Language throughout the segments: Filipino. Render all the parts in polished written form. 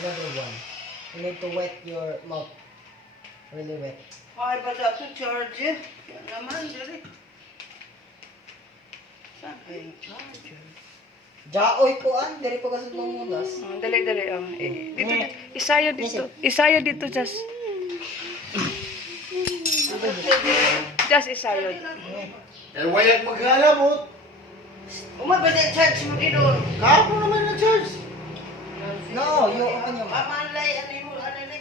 Another one. You need to wet your mouth. Really wet. Ay, basta ito charger. Yan naman, dali. Saan kayo charger? Jaoy ko diri pa kasi mamunas. Dali. Dito, isayo dito. Isayo dito, just. Just isayo. Eh, wayag maghalabot. Umay, basta charge mo dito. Kapo naman na-charge. No, you open your mouth. Pamanlay, ano yung kadali.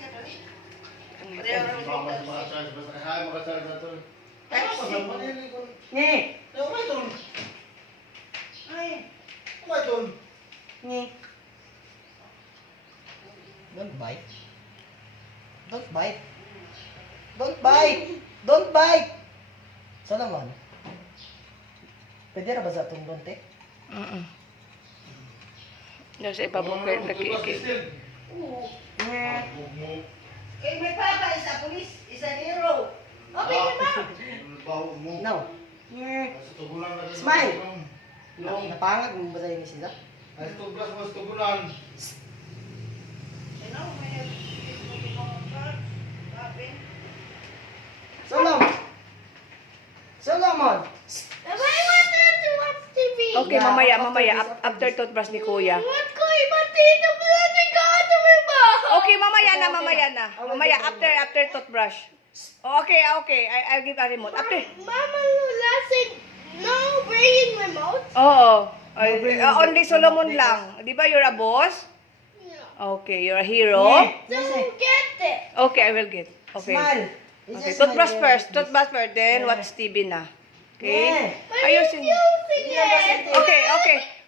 Makacharge, basta kaya makacharge na to. Taxi. Panili ko. Ni. Umay ton. Ay. Umay ton. Ni. Don't bite. Don't bite. Don't bite. Don't bite. So naman. Pwede ra ba sa itong donte? Just ipabukay na kiki. Kay may papa, isa pulis, isa hero. Okay ka ba? Baho mo. No. Sa tugulan na rin. Smile. Napangag mo ba sa'yo ni Sisa? Ay, tuglas mo sa tugulan. Ano, may Solomon! Okay, mamaya. After toothbrush ni Kuya. Okay, mamaya na. Mamaya, after toothbrush. Okay. I'll give a remote. After. Mama Lula said no bringing my mouth. Oo. Only Solomon lang. Di ba you're a boss? Okay, you're a hero. Don't get it. Okay, I will get. Okay. Smile! Okay, toothbrush first, then watch TV na. Okay? Ayusin. Using it.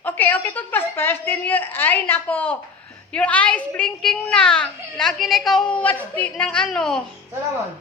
Okay, toothbrush first, then ay nako. Your eyes blinking na. Lagi na ikaw watch ng ano. Solomon!